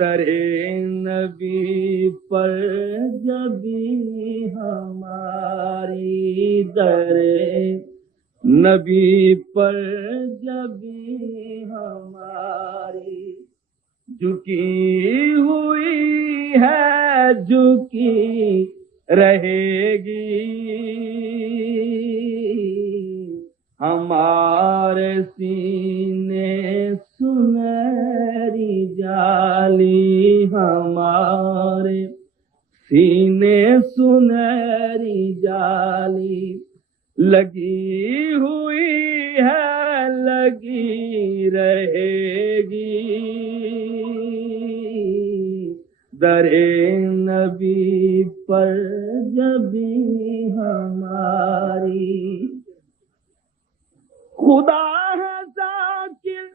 درے نبی پر جبی ہماری، درے نبی پر جبی ہماری، جھکی ہوئی ہے جھکی رہے گی، ہمارے سینے سنہری جالی، ہمارے سینے سنہری جالی لگی ہوئی ہے، لگی رہے گی، درے نبی پر جبی ہماری۔ خدا ہے ذاکر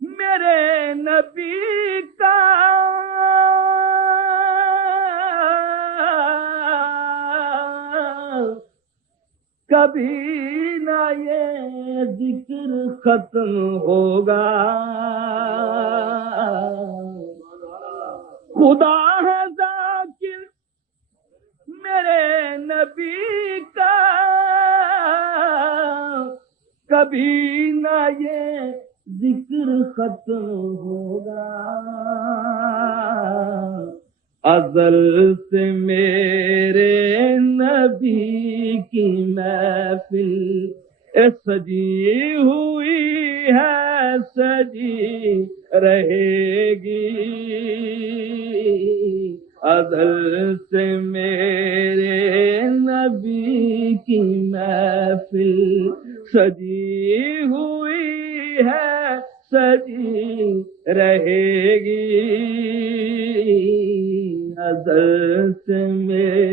میرے نبی کا، کبھی نہ یہ ذکر ختم ہوگا، خدا ہے ذاکر میرے نبی کا، کبھی نہ یہ ذکر ختم ہوگا، ازل سے میرے نبی کی محفل سجی ہوئی ہے، سجی رہے گی، ازل سے میرے نبی کی محفل سجی ہوئی ہے، سجی رہے گی، ازل سے میرے